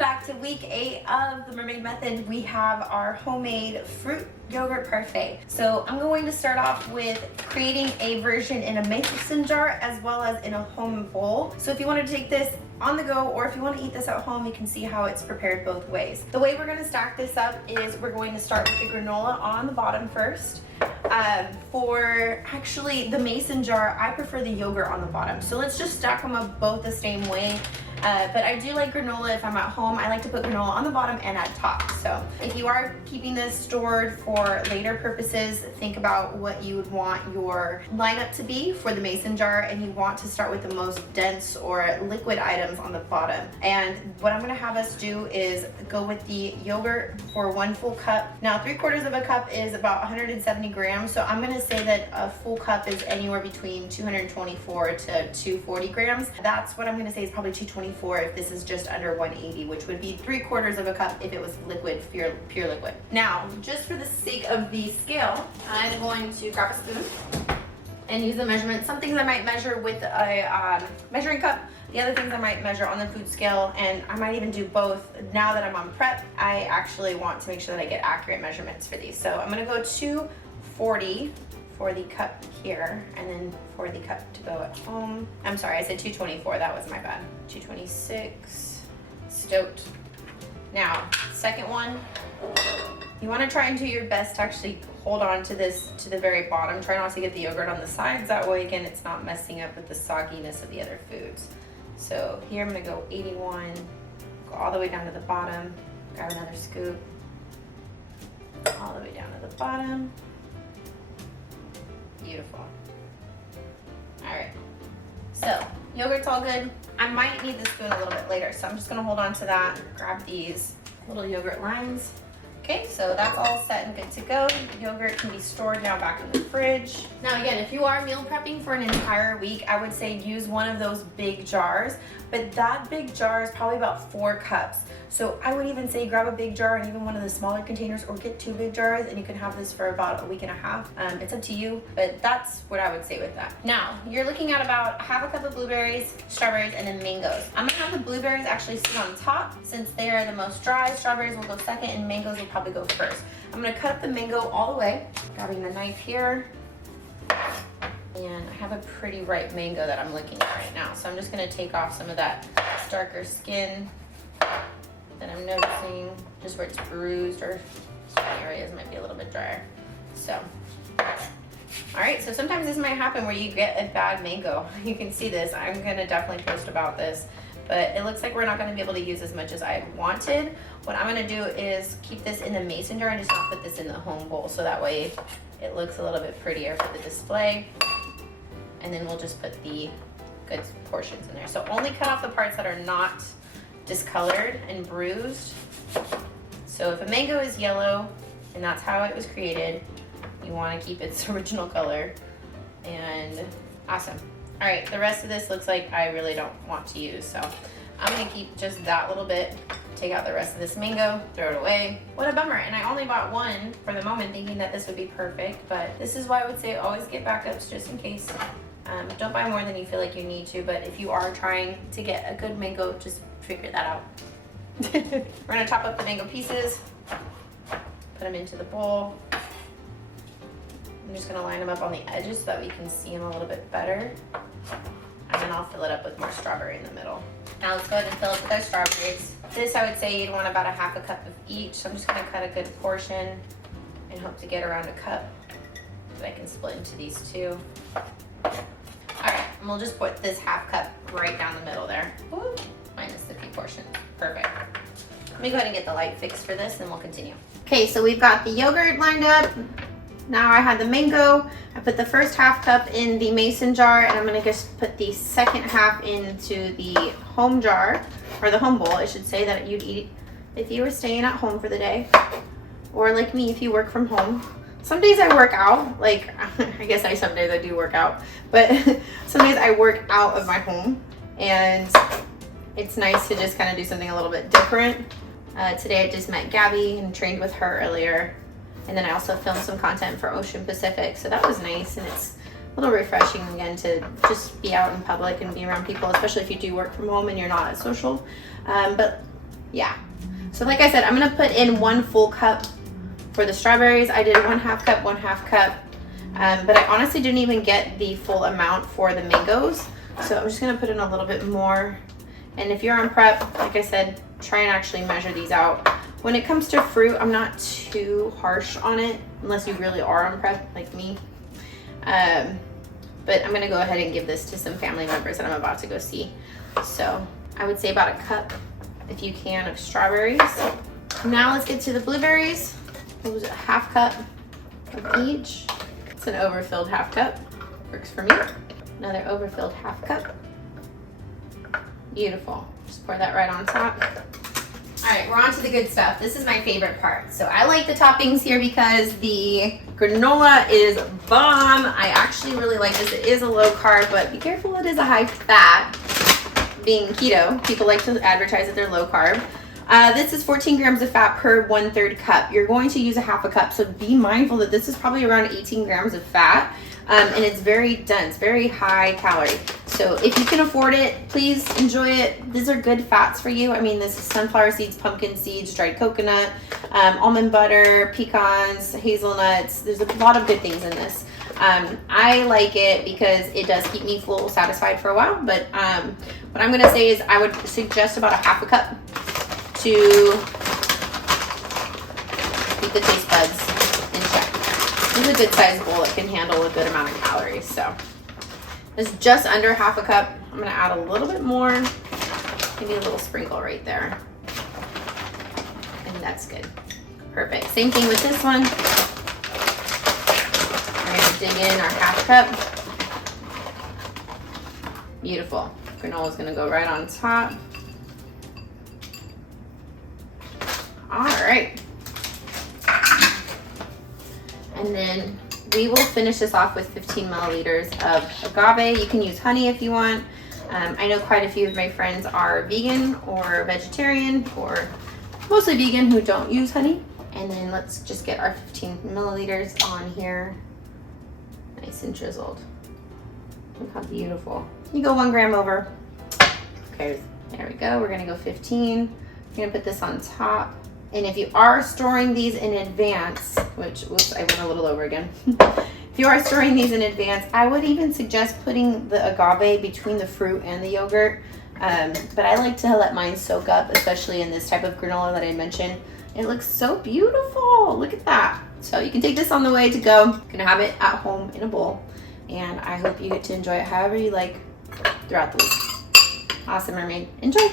back to week 8 of the Mermaid Method. We have our homemade fruit yogurt parfait. So I'm going to start off with creating a version in a mason jar as well as in a home bowl. So if you want to take this on the go or if you want to eat this at home, you can see how it's prepared both ways. The way we're going to stack this up is we're going to start with the granola on the bottom first. For actually the mason jar, I prefer the yogurt on the bottom. So let's just stack them up both the same way. But I do like granola if I'm at home. I like to put granola on the bottom and at top. So if you are keeping this stored for later purposes, think about what you would want your lineup to be for the mason jar, and you want to start with the most dense or liquid items on the bottom. And what I'm gonna have us do is go with the yogurt for 1 full cup. Now 3/4 of a cup is about 170 grams. So I'm gonna say that a full cup is anywhere between 224 to 240 grams. That's what I'm gonna say is probably 224 if this is just under 180, which would be 3/4 of a cup if it was liquid, pure liquid. Now, just for the sake of the scale, I'm going to grab a spoon and use the measurement. Some things I might measure with a measuring cup. The other things I might measure on the food scale, and I might even do both. Now that I'm on prep, I actually want to make sure that I get accurate measurements for these. So I'm gonna go 240 for the cup here, and then for the cup to go at home. I'm sorry, I said 224, that was my bad. 226, stoked. Now, second one, you wanna try and do your best to actually hold on to this to the very bottom. Try not to get the yogurt on the sides, that way again, it's not messing up with the sogginess of the other foods. So here I'm gonna go 81, go all the way down to the bottom, grab another scoop, all the way down to the bottom. Beautiful. All right, so yogurt's all good. I might need the spoon a little bit later, so I'm just gonna hold on to that, grab these little yogurt lines. Okay, so that's all set and good to go. Yogurt can be stored now back in the fridge. Now again, if you are meal prepping for an entire week, I would say use one of those big jars, but that big jar is probably about 4 cups. So I would even say grab a big jar and even one of the smaller containers, or get 2 big jars and you can have this for about a week and a half. It's up to you, but that's what I would say with that. Now, you're looking at about 1/2 cup of blueberries, strawberries, and then mangoes. I'm gonna have the blueberries actually sit on top since they are the most dry. Strawberries will go second and mangoes will probably go first. I'm gonna cut up the mango all the way, grabbing the knife here. And I have a pretty ripe mango that I'm looking at right now. So I'm just gonna take off some of that darker skin that I'm noticing, just where it's bruised, or some areas might be a little bit drier. So, all right, so sometimes this might happen where you get a bad mango. You can see this, I'm gonna definitely post about this, but it looks like we're not gonna be able to use as much as I wanted. What I'm gonna do is keep this in the mason jar and just not put this in the home bowl, so that way it looks a little bit prettier for the display. And then we'll just put the good portions in there. So only cut off the parts that are not discolored and bruised. So if a mango is yellow and that's how it was created, you want to keep its original color. And awesome. All right, the rest of this looks like I really don't want to use, so I'm gonna keep just that little bit, take out the rest of this mango, throw it away. What a bummer, and I only bought one for the moment thinking that this would be perfect, but this is why I would say always get backups just in case. Don't buy more than you feel like you need to, but if you are trying to get a good mango, just figure that out. We're gonna chop up the mango pieces, put them into the bowl. I'm just gonna line them up on the edges so that we can see them a little bit better. And then I'll fill it up with more strawberry in the middle. Now let's go ahead and fill it with our strawberries. This, I would say you'd want about 1/2 cup of each. So I'm just gonna cut a good portion and hope to get around a cup that I can split into these 2. All right, and we'll just put this 1/2 cup right down the middle there. Ooh, minus the pea portion, perfect. Let me go ahead and get the light fixed for this and we'll continue. Okay, so we've got the yogurt lined up. Now I have the mango. I put the first 1/2 cup in the mason jar, and I'm gonna just put the second half into the home jar, or the home bowl, I should say, that you'd eat if you were staying at home for the day. Or like me, if you work from home. Some days I work out, like, I guess some days I do work out, but some days I work out of my home, and it's nice to just kind of do something a little bit different. Today I just met Gabby and trained with her earlier. And then I also filmed some content for Ocean Pacific, so that was nice, and it's a little refreshing again to just be out in public and be around people, especially if you do work from home and you're not as social. But Yeah. So like I said, I'm gonna put in 1 full cup for the strawberries. I did 1/2 cup, 1/2 cup. But I honestly didn't even get the full amount for the mangoes. So I'm just gonna put in a little bit more. And if you're on prep, like I said, try and actually measure these out. When it comes to fruit, I'm not too harsh on it, unless you really are on prep, like me. But I'm gonna go ahead and give this to some family members that I'm about to go see. So I would say about 1 cup, if you can, of strawberries. Now let's get to the blueberries. It was 1/2 cup of each. It's an overfilled 1/2 cup, works for me. Another overfilled 1/2 cup. Beautiful, just pour that right on top. All right, we're on to the good stuff. This is my favorite part. So I like the toppings here because the granola is bomb. I actually really like this. It is a low carb, but be careful, it is a high fat. Being keto, people like to advertise that they're low carb. This is 14 grams of fat per 1/3 cup. You're going to use 1/2 cup, so be mindful that this is probably around 18 grams of fat, and it's very dense, very high calorie. So if you can afford it, please enjoy it. These are good fats for you. I mean, this is sunflower seeds, pumpkin seeds, dried coconut, almond butter, pecans, hazelnuts. There's a lot of good things in this. I like it because it does keep me full, satisfied for a while, but what I'm gonna say is I would suggest about 1/2 cup to keep the taste buds in check. This is a good sized bowl that can handle a good amount of calories. So it's just under 1/2 cup. I'm gonna add a little bit more, maybe a little sprinkle right there. And that's good. Perfect. Same thing with this one. We're gonna dig in our 1/2 cup. Beautiful. Granola's gonna go right on top. All right. And then we will finish this off with 15 milliliters of agave. You can use honey if you want. I know quite a few of my friends are vegan or vegetarian, or mostly vegan, who don't use honey. And then let's just get our 15 milliliters on here. Nice and drizzled. Look how beautiful. You go 1 gram over. Okay, there we go. We're gonna go 15. We're gonna put this on top. And if you are storing these in advance, which, whoops, I went a little over again. If you are storing these in advance, I would even suggest putting the agave between the fruit and the yogurt. But I like to let mine soak up, especially in this type of granola that I mentioned. It looks so beautiful. Look at that. So you can take this on the way to go. You can have it at home in a bowl. And I hope you get to enjoy it however you like throughout the week. Awesome, mermaid. Enjoy.